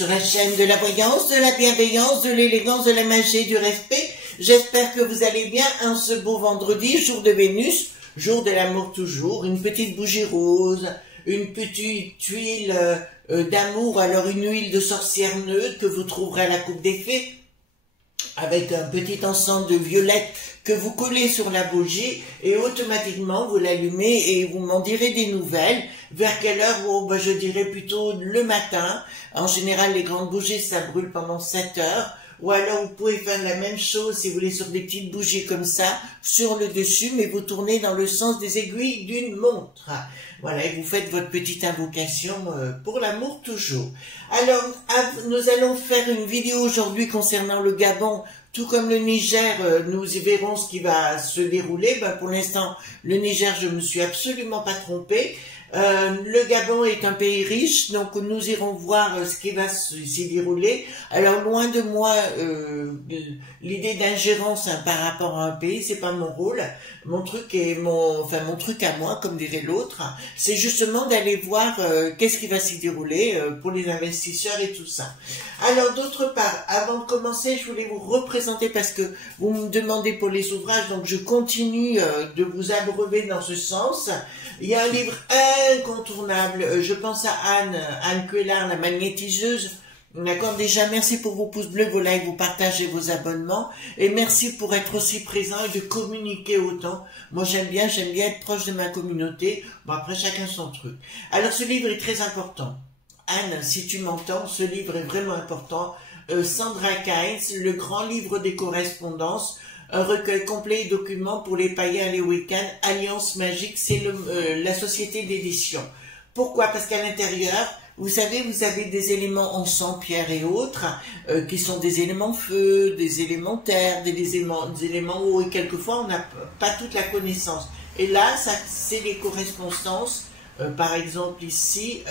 sur la chaîne de la voyance, de la bienveillance, de l'élégance, de la magie et du respect. J'espère que vous allez bien en ce beau vendredi, jour de Vénus, jour de l'amour toujours. Une petite bougie rose, une petite huile d'amour, alors une huile de sorcière neutre que vous trouverez à la coupe des fées, avec un petit ensemble de violettes que vous collez sur la bougie et automatiquement vous l'allumez et vous m'en direz des nouvelles. Vers quelle heure? Oh, ben, je dirais plutôt le matin. En général, les grandes bougies, ça brûle pendant 7 heures. Ou alors, vous pouvez faire la même chose, si vous voulez, sur des petites bougies comme ça, sur le dessus, mais vous tournez dans le sens des aiguilles d'une montre. Voilà, et vous faites votre petite invocation pour l'amour toujours. Alors, nous allons faire une vidéo aujourd'hui concernant le Gabon, tout comme le Niger. Nous y verrons ce qui va se dérouler. Ben, pour l'instant, le Niger, je me suis absolument pas trompée. Le Gabon est un pays riche, donc nous irons voir ce qui va s'y dérouler. Alors loin de moi l'idée d'ingérence par rapport à un pays, c'est pas mon rôle. Mon truc est mon truc à moi, comme dirait l'autre, c'est justement d'aller voir qu'est-ce qui va s'y dérouler pour les investisseurs et tout ça. Alors d'autre part, avant de commencer, je voulais vous représenter parce que vous me demandez pour les ouvrages, donc je continue de vous abreuver dans ce sens. Il y a un livre incontournable, je pense à Anne Cuellar, la magnétiseuse. D'accord, déjà merci pour vos pouces bleus, vos likes, vos partages et vos abonnements. Et merci pour être aussi présent et de communiquer autant. Moi j'aime bien être proche de ma communauté. Bon après chacun son truc. Alors ce livre est très important. Anne, si tu m'entends, ce livre est vraiment important. Sandra Kynes, le grand livre des correspondances. Un recueil complet et documents pour les païens et les week-ends, Alliance Magique, c'est la société d'édition. Pourquoi? Parce qu'à l'intérieur, vous savez, vous avez des éléments en sang, pierre et autres, qui sont des éléments feu, des éléments terre, des éléments eau, et quelquefois on n'a pas toute la connaissance. Et là, c'est les correspondances, par exemple ici,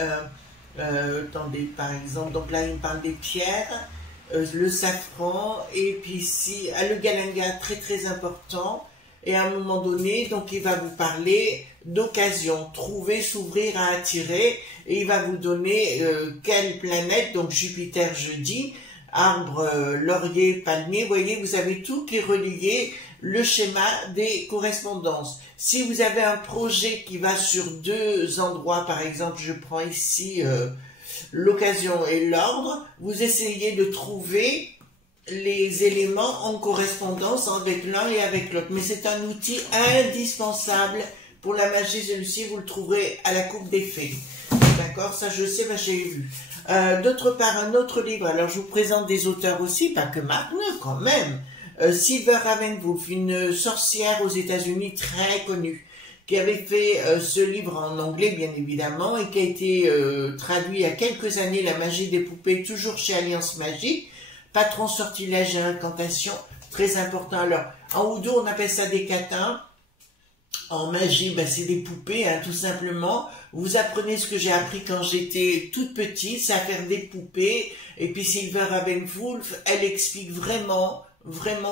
attendez, par exemple, donc là il me parle des pierres, le safran, et puis ici, le galinga, très très important, et à un moment donné, donc il va vous parler d'occasion, trouver, s'ouvrir à attirer, et il va vous donner quelle planète, donc Jupiter jeudi, arbre, laurier, palmier, vous voyez, vous avez tout qui est relié, le schéma des correspondances. Si vous avez un projet qui va sur 2 endroits, par exemple, je prends ici l'occasion et l'ordre, vous essayez de trouver les éléments en correspondance avec l'un et avec l'autre. Mais c'est un outil indispensable pour la magie. Celui-ci, vous le trouverez à la coupe des fées. D'accord? Ça, je sais, j'ai vu. D'autre part, un autre livre. Alors, je vous présente des auteurs aussi, pas que Marneux, quand même. Silver Ravenwolf, une sorcière aux États-Unis très connue, qui avait fait ce livre en anglais, bien évidemment, et qui a été traduit il y a quelques années, La magie des poupées, toujours chez Alliance Magique. Patron, sortilège et incantation, très important. Alors, en oudou, on appelle ça des catins. En magie, ben, c'est des poupées, hein, tout simplement. Vous apprenez ce que j'ai appris quand j'étais toute petite, c'est à faire des poupées. Et puis Silver Ravenwolf, elle explique vraiment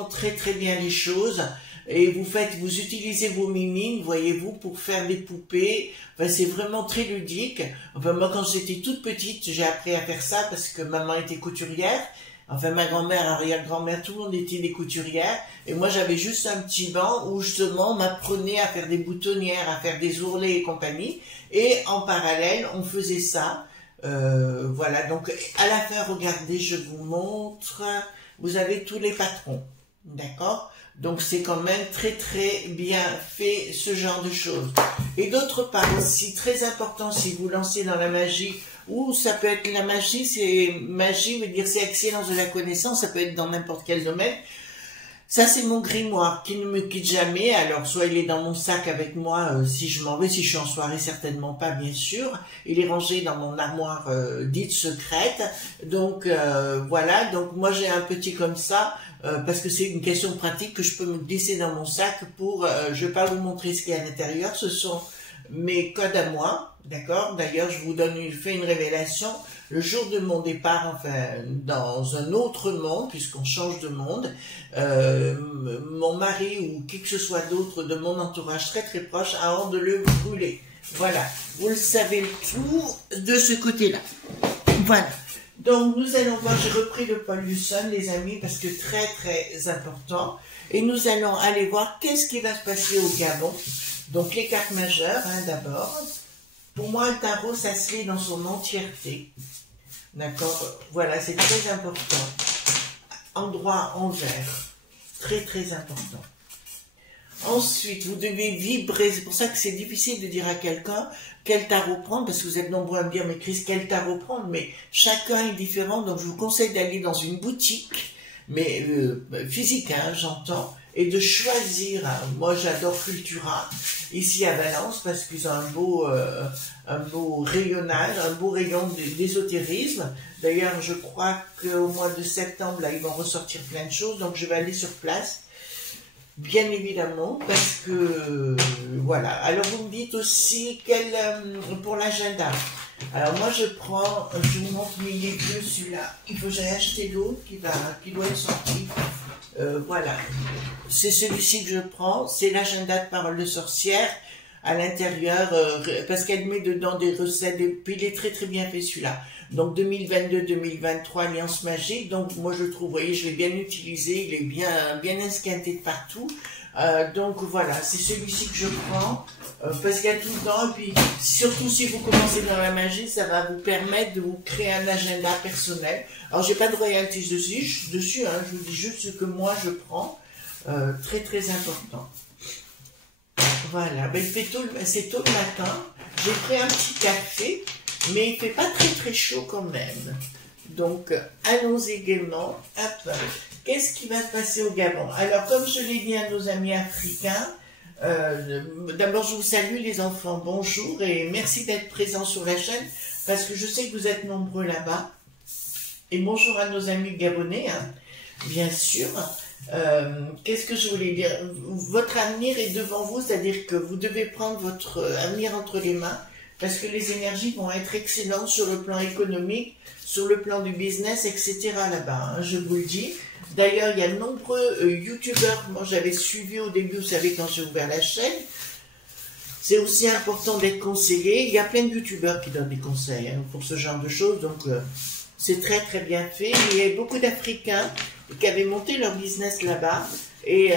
très très bien les choses. Et vous utilisez vos mimines, voyez-vous, pour faire des poupées. Enfin, c'est vraiment très ludique. Enfin, moi, quand j'étais toute petite, j'ai appris à faire ça parce que maman était couturière. Enfin, ma grand-mère, arrière-grand-mère, tout le monde était des couturières. Et moi, j'avais juste un petit banc où, justement, on m'apprenait à faire des boutonnières, à faire des ourlets et compagnie. Et en parallèle, on faisait ça. Voilà, donc à la fin, regardez, je vous montre. Vous avez tous les patrons. D'accord? Donc c'est quand même très très bien fait ce genre de choses. Et d'autre part aussi, très important si vous lancez dans la magie, ou ça peut être la magie, veut dire c'est excellence de la connaissance, ça peut être dans n'importe quel domaine. Ça c'est mon grimoire qui ne me quitte jamais, alors soit il est dans mon sac avec moi si je m'en vais, si je suis en soirée, certainement pas bien sûr. Il est rangé dans mon armoire dite secrète, donc voilà, donc moi j'ai un petit comme ça, parce que c'est une question pratique que je peux me glisser dans mon sac pour, je ne vais pas vous montrer ce qu'il y a à l'intérieur, ce sont mes codes à moi, d'accord? D'ailleurs, je vous fais une révélation, le jour de mon départ, enfin, dans un autre monde, puisqu'on change de monde, mon mari ou qui que ce soit d'autre de mon entourage très très proche a honte de le brûler. Voilà, vous le savez tout de ce côté-là. Voilà. Donc, nous allons voir, j'ai repris le Paul Husson, les amis, parce que très, très important. Et nous allons aller voir qu'est-ce qui va se passer au Gabon. Donc, les cartes majeures, hein, d'abord. Pour moi, le tarot, ça se lit dans son entièreté. D'accord? Voilà, c'est très important. Endroit envers. Très, très important. Ensuite, vous devez vibrer. C'est pour ça que c'est difficile de dire à quelqu'un quel tarot prendre, parce que vous êtes nombreux à me dire, mais Chris, quel tarot prendre? Mais chacun est différent, donc je vous conseille d'aller dans une boutique, mais physique, hein, j'entends, et de choisir. Hein. Moi, j'adore Cultura, ici à Valence, parce qu'ils ont un beau rayonnage, un beau rayon d'ésotérisme. D'ailleurs, je crois qu'au mois de septembre, là, ils vont ressortir plein de choses, donc je vais aller sur place. Bien évidemment, parce que, voilà. Alors, vous me dites aussi, pour l'agenda. Alors, moi, je vous montre, mais il est bleu, celui-là. Il faut que j'aille acheter l'autre qui doit être sorti. Voilà. C'est celui-ci que je prends. C'est l'agenda de Parole de sorcière. À l'intérieur, parce qu'elle met dedans des recettes, et puis il est très très bien fait celui-là. Donc 2022-2023, Alliance Magique, donc moi je trouve, vous voyez, je l'ai bien utilisé, il est bien esquinté de partout. Donc voilà, c'est celui-ci que je prends, parce qu'il y a tout le temps, et puis surtout si vous commencez dans la magie, ça va vous permettre de vous créer un agenda personnel. Alors j'ai pas de royalties dessus, hein, je vous dis juste ce que moi je prends, très très important. Voilà, ben, c'est tôt le matin, j'ai pris un petit café, mais il ne fait pas très très chaud quand même. Donc, allons-y gaiement. Hop. Qu'est-ce qui va se passer au Gabon? Alors, comme je l'ai dit à nos amis africains, d'abord je vous salue les enfants, bonjour et merci d'être présents sur la chaîne, parce que je sais que vous êtes nombreux là-bas. Et bonjour à nos amis gabonais, hein, bien sûr. Qu'est-ce que je voulais dire? Votre avenir est devant vous, c'est-à-dire que vous devez prendre votre avenir entre les mains, parce que les énergies vont être excellentes sur le plan économique, sur le plan du business, etc. là-bas, hein, je vous le dis. D'ailleurs, il y a de nombreux youtubeurs que moi j'avais suivi au début, vous savez, quand j'ai ouvert la chaîne. C'est aussi important d'être conseillé. Il y a plein de youtubeurs qui donnent des conseils, hein, pour ce genre de choses, donc c'est très très bien fait. Il y a beaucoup d'Africains qui avaient monté leur business là-bas, et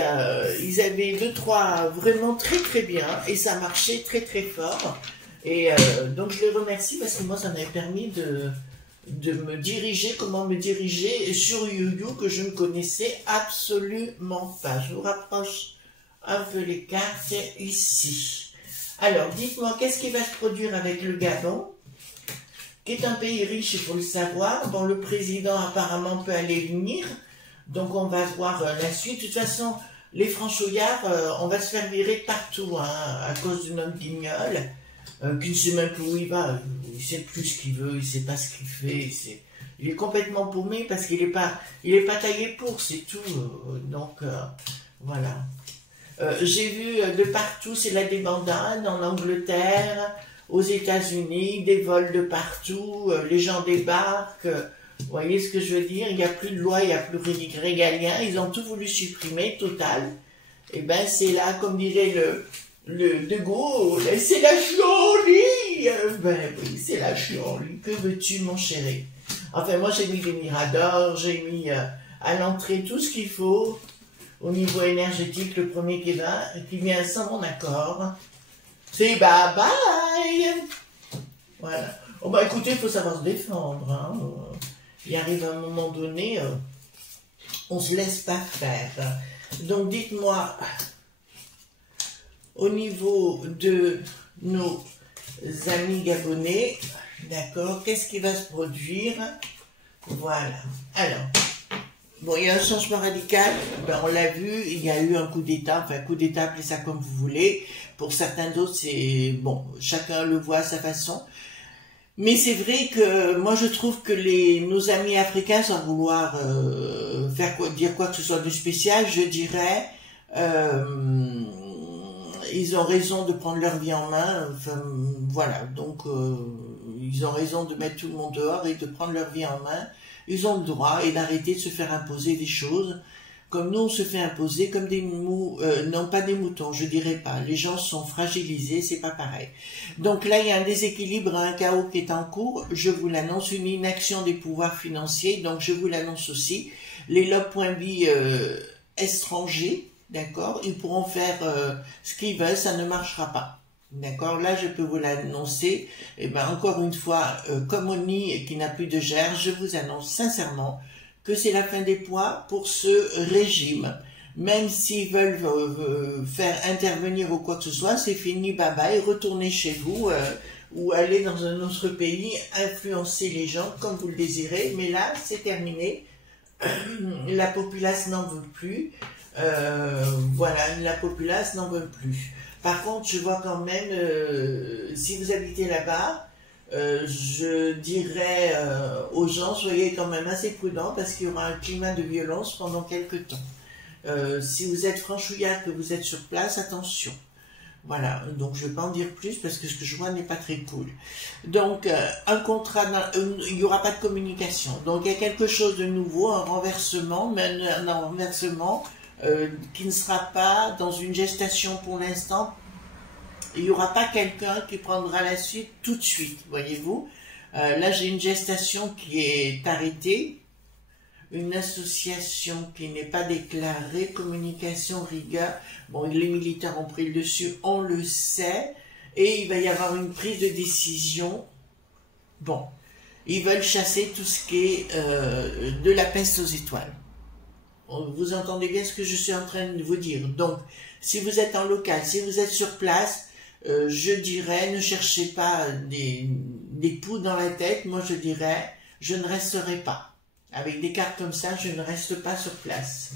ils avaient 2-3 vraiment très très bien, et ça marchait très très fort. Et donc je les remercie parce que moi ça m'avait permis de me diriger, comment me diriger sur YouYou que je ne connaissais absolument pas. Je vous rapproche un peu les cartes ici. Alors dites-moi, qu'est-ce qui va se produire avec le Gabon, qui est un pays riche, il faut le savoir, dont le président apparemment peut aller et venir. Donc on va voir la suite. De toute façon, les franchouillards, on va se faire virer de partout, hein, à cause de notre guignol. Qui ne sait même plus où il va, il ne sait plus ce qu'il veut, il ne sait pas ce qu'il fait, il est complètement paumé parce qu'il n'est pas taillé pour, c'est tout, donc voilà. J'ai vu de partout, c'est la débandade, en Angleterre, aux États-Unis, des vols de partout, les gens débarquent, vous voyez ce que je veux dire, il n'y a plus de loi, il n'y a plus de régalien, ils ont tout voulu supprimer, total, et ben c'est là, comme dirait le De Gaulle, c'est la chiolie. Ben oui, c'est la chiolie. Que veux-tu, mon chéri? Enfin, moi, j'ai mis des miradors, j'ai mis à l'entrée tout ce qu'il faut. Au niveau énergétique, le premier qui vient sans mon accord, c'est bye bye. Voilà. Oh, bah écoutez, il faut savoir se défendre. Hein. Il arrive un moment donné, on ne se laisse pas faire. Donc, dites-moi, au niveau de nos amis gabonais, d'accord, qu'est-ce qui va se produire? Voilà. Alors, bon, il y a un changement radical, ben, on l'a vu, il y a eu un coup d'État, enfin, coup d'État, appelez ça comme vous voulez. Pour certains d'autres, c'est, bon, chacun le voit à sa façon. Mais c'est vrai que moi je trouve que nos amis africains, sans vouloir dire quoi que ce soit de spécial, je dirais, ils ont raison de prendre leur vie en main, enfin, voilà, donc ils ont raison de mettre tout le monde dehors et de prendre leur vie en main, ils ont le droit et d'arrêter de se faire imposer des choses, Comme nous, on se fait imposer comme des non pas des moutons, je dirais pas. Les gens sont fragilisés, c'est pas pareil. Donc là, il y a un déséquilibre, un chaos qui est en cours. Je vous l'annonce, une inaction des pouvoirs financiers. Donc je vous l'annonce aussi. Les lob.b étrangers, d'accord, ils pourront faire ce qu'ils veulent, ça ne marchera pas. D'accord, là je peux vous l'annoncer. Et ben encore une fois, comme Oni qui n'a plus de gère, je vous annonce sincèrement que c'est la fin des poids pour ce régime. Même s'ils veulent faire intervenir ou quoi que ce soit, c'est fini, bye bye, retournez chez vous ou allez dans un autre pays, influencer les gens comme vous le désirez. Mais là, c'est terminé. La populace n'en veut plus. Voilà, la populace n'en veut plus. Par contre, je vois quand même, si vous habitez là-bas, je dirais aux gens, soyez quand même assez prudents parce qu'il y aura un climat de violence pendant quelques temps. Si vous êtes franchouillard, que vous êtes sur place, attention. Voilà, donc je ne vais pas en dire plus parce que ce que je vois n'est pas très cool. Donc, un contrat, il n'y aura pas de communication. Donc, il y a quelque chose de nouveau, un renversement, mais un renversement qui ne sera pas dans une gestation pour l'instant. Il n'y aura pas quelqu'un qui prendra la suite tout de suite, voyez-vous. Là, j'ai une gestation qui est arrêtée, une association qui n'est pas déclarée, communication, rigueur. Bon, les militaires ont pris le dessus, on le sait, et il va y avoir une prise de décision. Bon, ils veulent chasser tout ce qui est de la peste aux étoiles. Vous entendez bien ce que je suis en train de vous dire. Donc, si vous êtes en local, si vous êtes sur place, je dirais, ne cherchez pas des poux dans la tête. Moi, je dirais, je ne resterai pas. Avec des cartes comme ça, je ne reste pas sur place.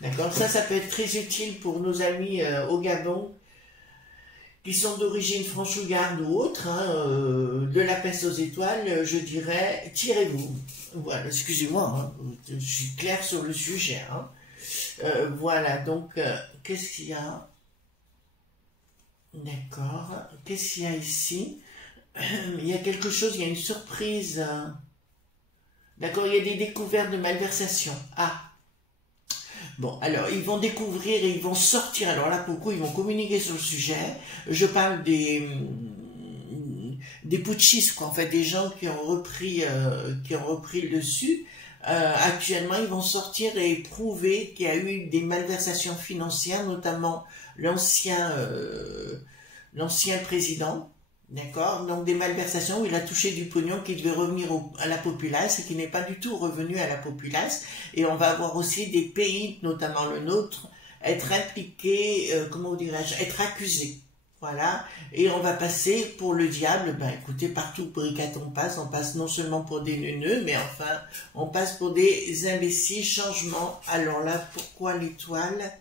D'accord? Ça peut être très utile pour nos amis au Gabon, qui sont d'origine franchouillarde ou autre, hein, de la peste aux étoiles, je dirais, tirez-vous. Voilà, excusez-moi, hein, je suis clair sur le sujet. Hein. Voilà, donc, qu'est-ce qu'il y a? D'accord, qu'est-ce qu'il y a ici? Il y a quelque chose, il y a une surprise. D'accord, il y a des découvertes de malversation. Ah, bon, alors, ils vont découvrir et ils vont sortir. Alors là, pour le coup, ils vont communiquer sur le sujet. Je parle des putschistes, quoi. En fait, des gens qui ont repris le dessus. Actuellement, ils vont sortir et prouver qu'il y a eu des malversations financières, notamment l'ancien président. D'accord, donc des malversations où il a touché du pognon qui devait revenir à la populace et qui n'est pas du tout revenu à la populace. Et on va avoir aussi des pays, notamment le nôtre, être impliqués, comment dirais-je, être accusés. Voilà, et on va passer pour le diable. Ben écoutez, partout pour on passe non seulement pour des neuneux, mais enfin, on passe pour des imbéciles. Changement. Alors là, pourquoi l'étoile?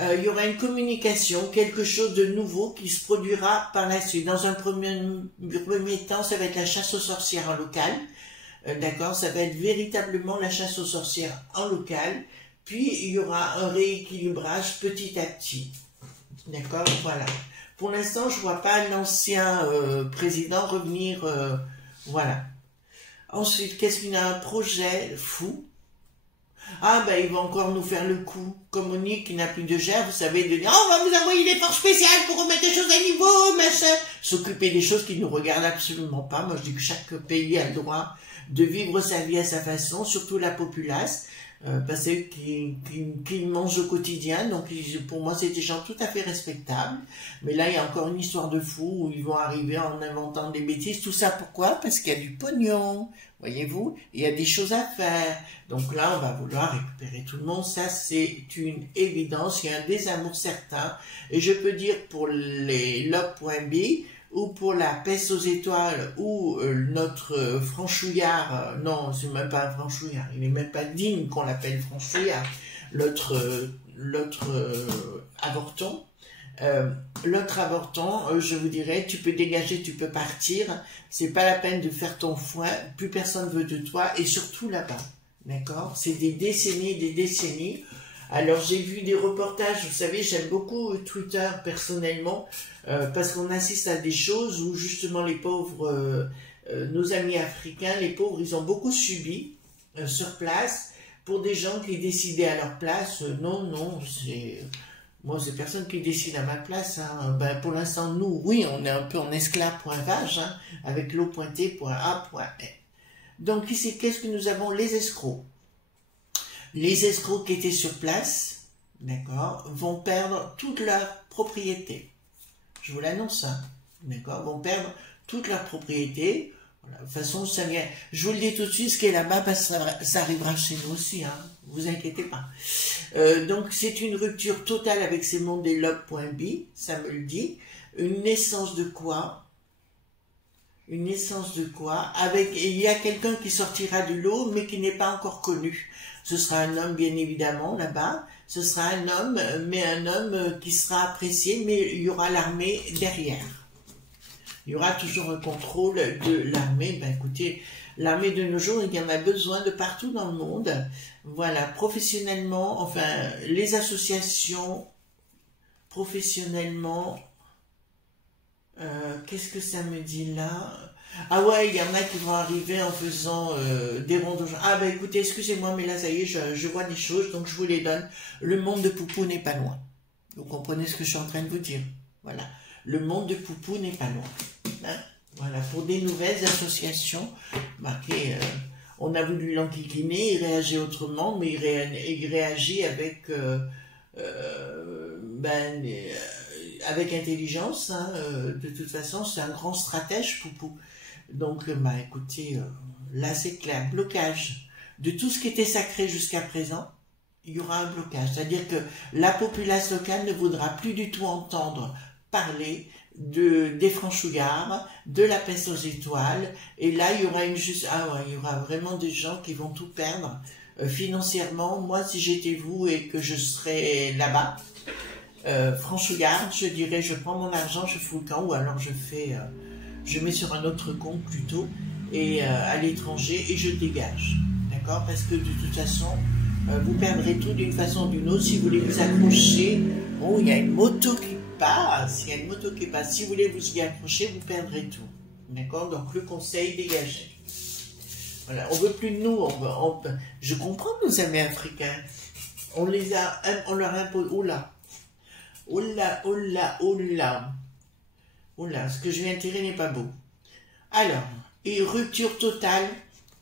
Il y aura une communication, quelque chose de nouveau qui se produira par la suite. Dans un premier temps, ça va être la chasse aux sorcières en local. D'accord, ça va être véritablement la chasse aux sorcières en local. Puis, il y aura un rééquilibrage petit à petit. D'accord, voilà. Pour l'instant, je ne vois pas l'ancien président revenir. Voilà. Ensuite, qu'est-ce qu'il y a? Un projet fou. Ah ben ils vont encore nous faire le coup, comme Monique qui n'a plus de gère, vous savez, de dire oh, on va vous envoyer des forces spéciales pour remettre les choses à niveau, machin. S'occuper des choses qui ne nous regardent absolument pas. Moi je dis que chaque pays a le droit de vivre sa vie à sa façon, surtout la populace, parce que qui mangent au quotidien, donc pour moi c'est des gens tout à fait respectables. Mais là il y a encore une histoire de fou où ils vont arriver en inventant des bêtises, tout ça pourquoi? Parce qu'il y a du pognon. Voyez-vous, il y a des choses à faire. Donc là, on va vouloir récupérer tout le monde. Ça, c'est une évidence. Il y a un désamour certain. Et je peux dire pour les lob.b ou pour la peste aux étoiles ou notre franchouillard. Non, c'est même pas un franchouillard. Il n'est même pas digne qu'on l'appelle franchouillard. L'autre avorton. L'autre avorton, je vous dirais, tu peux dégager, tu peux partir, c'est pas la peine de faire ton foin, plus personne veut de toi, et surtout là-bas, d'accord? C'est des décennies et des décennies. Alors j'ai vu des reportages, vous savez, j'aime beaucoup Twitter personnellement, parce qu'on assiste à des choses où justement les pauvres, nos amis africains, les pauvres, ils ont beaucoup subi sur place, pour des gens qui décidaient à leur place, non, non, moi, c'est personne qui décide à ma place. Hein. Ben, pour l'instant, nous, oui, on est un peu en esclave.vage, hein, avec l'eau pointée, .a.e. Donc ici, qu'est-ce que nous avons? Les escrocs. Les escrocs qui étaient sur place, d'accord, vont perdre toute leur propriété. Je vous l'annonce, hein, d'accord, vont perdre toute leur propriété. Voilà, de toute façon, ça vient. Je vous le dis tout de suite, ce qui est là-bas, parce que ça arrivera chez nous aussi, hein, vous inquiétez pas. Donc, c'est une rupture totale avec ces mondes des lobes.bi, ça me le dit. Une naissance de quoi? Une naissance de quoi? Il y a quelqu'un qui sortira du lot, mais qui n'est pas encore connu. Ce sera un homme, bien évidemment, là-bas. Ce sera un homme, mais un homme qui sera apprécié, mais il y aura l'armée derrière. Il y aura toujours un contrôle de l'armée. Ben écoutez, l'armée de nos jours, il y en a besoin de partout dans le monde. Voilà, professionnellement, enfin, les associations, professionnellement, qu'est-ce que ça me dit là? Ah ouais, il y en a qui vont arriver en faisant des ronds de... Ah ben écoutez, excusez-moi, mais là, ça y est, je vois des choses, donc je vous les donne. Le monde de Poupou n'est pas loin. Vous comprenez ce que je suis en train de vous dire? Voilà. Le monde de Poupou n'est pas loin. Hein, voilà, pour des nouvelles associations, marqué, on a voulu l'enquiquiner, il réagit autrement, mais il réagit avec, avec intelligence. Hein, de toute façon, c'est un grand stratège, Poupou. Donc, bah, écoutez, là c'est clair, blocage de tout ce qui était sacré jusqu'à présent. Il y aura un blocage, c'est-à-dire que la populace locale ne voudra plus du tout entendre parler des franchouillards, de la peste aux étoiles, et là il y aura il y aura vraiment des gens qui vont tout perdre financièrement. Moi, si j'étais vous et que je serais là-bas, franchouillard, je dirais, je prends mon argent, je fous le camp, ou alors je mets sur un autre compte plutôt, et à l'étranger, et je dégage, d'accord, parce que de toute façon, vous perdrez tout d'une façon ou d'une autre. Si vous voulez vous accrocher, oh, il y a une moto qui passe, si vous voulez vous y accrocher, vous perdrez tout, d'accord. Donc le conseil, dégagez. Voilà, on veut plus de nous, je comprends nos amis africains, on leur impose, oh là, ce que je viens de tirer n'est pas beau. Alors, et rupture totale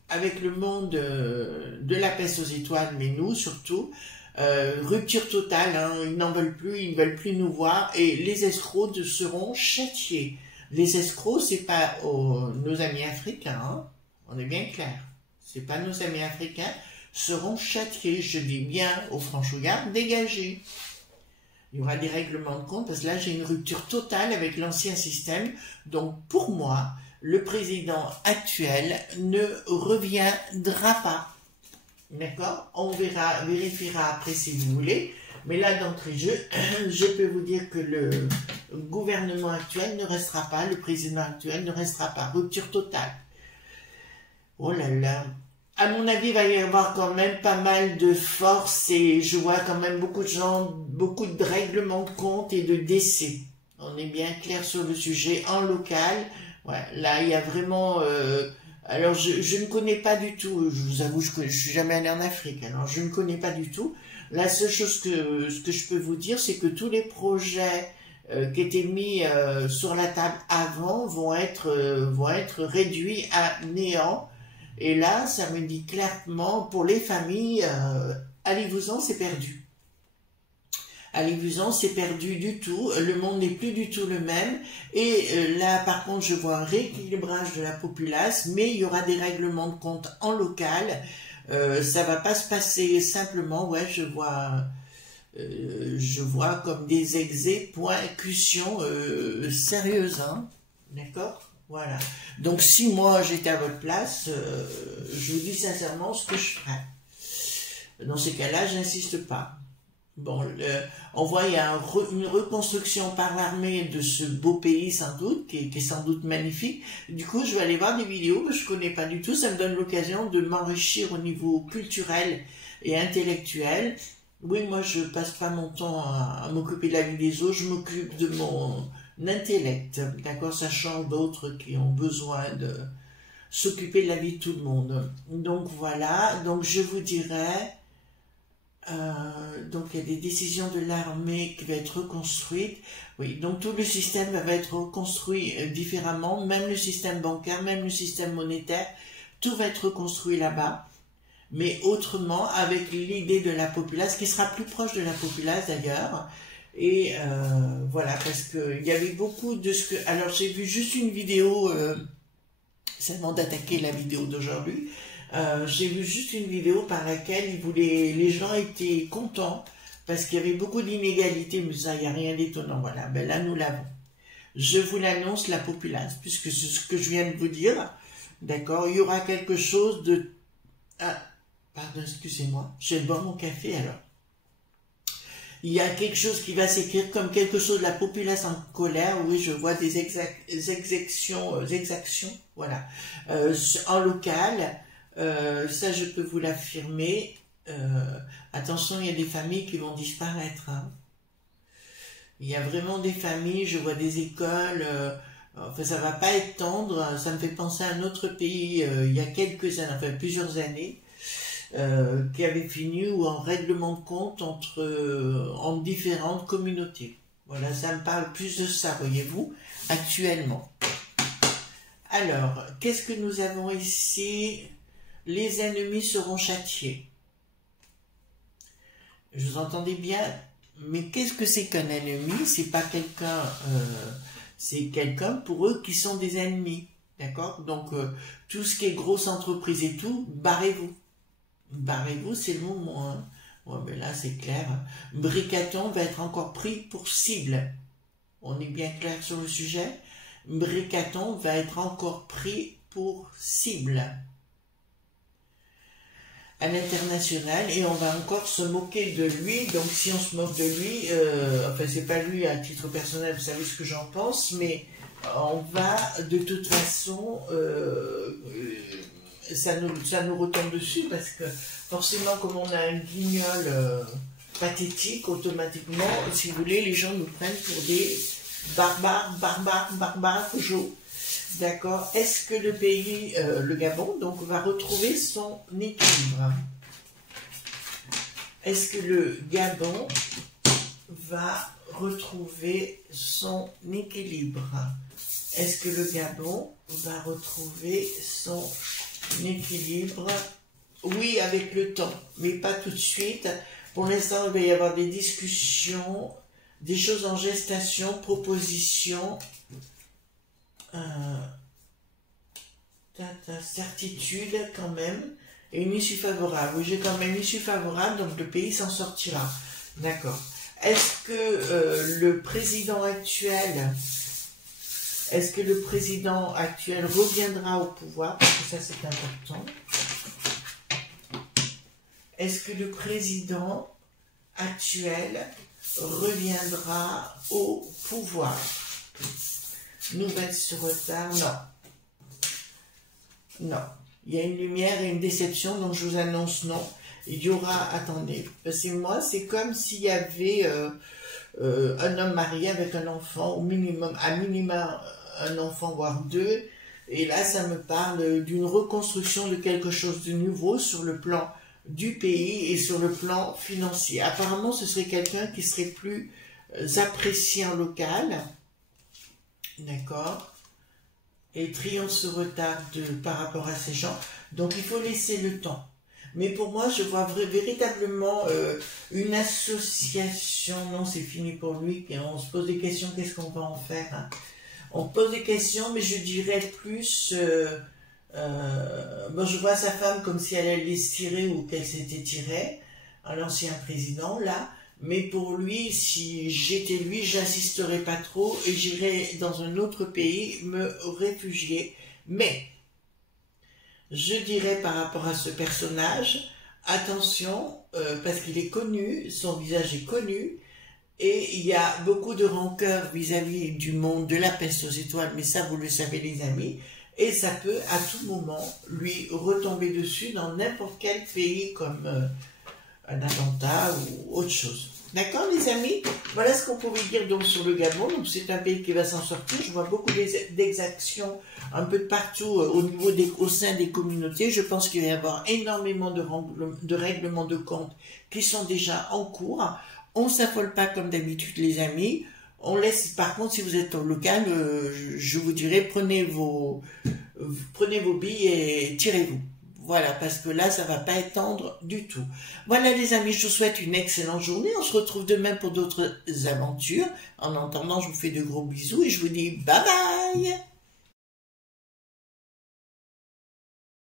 avec le monde de la peste aux étoiles, mais nous surtout, rupture totale, hein, ils n'en veulent plus, ils ne veulent plus nous voir, et les escrocs seront châtiés. Les escrocs, c'est pas nos amis africains, hein, on est bien clair, c'est pas nos amis africains, seront châtiés, je dis bien aux franchouillards, dégagés. Il y aura des règlements de compte, parce que là j'ai une rupture totale avec l'ancien système, donc pour moi, le président actuel ne reviendra pas. D'accord? On vérifiera après si vous voulez. Mais là, d'entrée de jeu, je peux vous dire que le gouvernement actuel ne restera pas, le président actuel ne restera pas. Rupture totale. Oh là là. À mon avis, il va y avoir quand même pas mal de force et je vois quand même beaucoup de gens, beaucoup de règlements de compte et de décès. On est bien clair sur le sujet en local. Ouais, là, il y a vraiment... alors, je ne connais pas du tout, je vous avoue, je suis jamais allé en Afrique, alors je ne connais pas du tout. La seule chose que je peux vous dire, c'est que tous les projets qui étaient mis sur la table avant vont être réduits à néant. Et là, ça me dit clairement, pour les familles, allez-vous-en, c'est perdu. Allez-vous-en, c'est perdu du tout, le monde n'est plus du tout le même, et là par contre je vois un rééquilibrage de la populace, mais il y aura des règlements de compte en local, ça va pas se passer simplement, ouais, je vois comme des exécutions sérieuses, hein, d'accord, voilà. Donc si moi j'étais à votre place, je vous dis sincèrement ce que je ferais. Dans ces cas-là, j'insiste pas. Bon, on voit il y a une reconstruction par l'armée de ce beau pays sans doute, qui est sans doute magnifique. Du coup, je vais aller voir des vidéos que je connais pas du tout. Ça me donne l'occasion de m'enrichir au niveau culturel et intellectuel. Oui, moi, je passe pas mon temps à m'occuper de la vie des autres. Je m'occupe de mon intellect, d'accord, sachant d'autres qui ont besoin de s'occuper de la vie de tout le monde. Donc voilà. Donc je vous dirais. Donc il y a des décisions de l'armée qui va être reconstruite. Oui, donc tout le système va être reconstruit différemment, même le système bancaire, même le système monétaire, tout va être reconstruit là-bas, mais autrement, avec l'idée de la populace, qui sera plus proche de la populace d'ailleurs. Et voilà, parce qu'il y avait beaucoup de ce que... Alors j'ai vu juste une vidéo, seulement d'attaquer la vidéo d'aujourd'hui. J'ai vu juste une vidéo par laquelle les gens étaient contents parce qu'il y avait beaucoup d'inégalités, mais ça, il n'y a rien d'étonnant. Voilà, ben là, nous l'avons. Je vous l'annonce, la populace, puisque c'est ce que je viens de vous dire. D'accord, il y aura quelque chose de... Ah, pardon, excusez-moi, je vais boire mon café alors. Il y a quelque chose qui va s'écrire comme quelque chose de la populace en colère. Oui, je vois des exactions, voilà, en local. Ça, je peux vous l'affirmer. Attention, il y a des familles qui vont disparaître. Hein. Il y a vraiment des familles, je vois des écoles, enfin ça va pas être tendre, ça me fait penser à un autre pays il y a quelques années, enfin plusieurs années, qui avait fini ou en règlement de compte entre différentes communautés. Voilà, ça me parle plus de ça, voyez-vous, actuellement. Alors, qu'est-ce que nous avons ici? Les ennemis seront châtiés. Je vous entendais bien, mais qu'est-ce que c'est qu'un ennemi? C'est pas quelqu'un, c'est quelqu'un pour eux qui sont des ennemis, d'accord? Donc tout ce qui est grosse entreprise et tout, barrez-vous. Barrez-vous, c'est le moment. Hein. Ouais, mais là c'est clair. Hein. Bricaton va être encore pris pour cible. On est bien clair sur le sujet. Bricaton va être encore pris pour cible à l'international et on va encore se moquer de lui. Donc si on se moque de lui, enfin c'est pas lui à titre personnel, vous savez ce que j'en pense, mais on va de toute façon, ça nous retombe dessus parce que forcément comme on a un guignol pathétique, automatiquement, si vous voulez, les gens nous prennent pour des barbares, Joe. D'accord. Est-ce que le pays, le Gabon, donc, va retrouver son équilibre? Est-ce que le Gabon va retrouver son équilibre? Est-ce que le Gabon va retrouver son équilibre? Oui, avec le temps, mais pas tout de suite. Pour l'instant, il va y avoir des discussions, des choses en gestation, propositions. Certitude quand même et une issue favorable. Oui, j'ai quand même une issue favorable, donc le pays s'en sortira. D'accord. Est-ce que le président actuel reviendra au pouvoir? Parce que ça c'est important. Est-ce que le président actuel reviendra au pouvoir? Nouvelle sur retard, non. Non. Il y a une lumière et une déception, donc je vous annonce non. Il y aura, attendez, parce que moi, c'est comme s'il y avait un homme marié avec un enfant, au minimum, à minima un enfant, voire deux. Et là, ça me parle d'une reconstruction de quelque chose de nouveau sur le plan du pays et sur le plan financier. Apparemment, ce serait quelqu'un qui serait plus apprécié en local. D'accord. Et triomphe sur retard par rapport à ces gens. Donc il faut laisser le temps. Mais pour moi, je vois véritablement une association. Non, c'est fini pour lui. On se pose des questions, qu'est-ce qu'on va en faire? Hein? On pose des questions, mais je dirais plus... bon, je vois sa femme comme si elle allait se tirer ou qu'elle s'était tirée. À l'ancien président, là. Mais pour lui, si j'étais lui, j'insisterais pas trop et j'irais dans un autre pays me réfugier. Mais, je dirais par rapport à ce personnage, attention, parce qu'il est connu, son visage est connu, et il y a beaucoup de rancœur vis-à-vis du monde de la peste aux étoiles, mais ça vous le savez les amis, et ça peut à tout moment lui retomber dessus dans n'importe quel pays comme... un attentat ou autre chose. D'accord les amis? Voilà ce qu'on pouvait dire donc sur le Gabon. Donc c'est un pays qui va s'en sortir. Je vois beaucoup d'exactions un peu de partout au sein des communautés. Je pense qu'il va y avoir énormément de règlements de compte qui sont déjà en cours. On ne s'affole pas comme d'habitude les amis. On laisse, par contre, si vous êtes au local, je vous dirais, prenez vos billes et tirez-vous. Voilà, parce que là, ça va pas être tendre du tout. Voilà les amis, je vous souhaite une excellente journée. On se retrouve demain pour d'autres aventures. En attendant, je vous fais de gros bisous et je vous dis bye bye.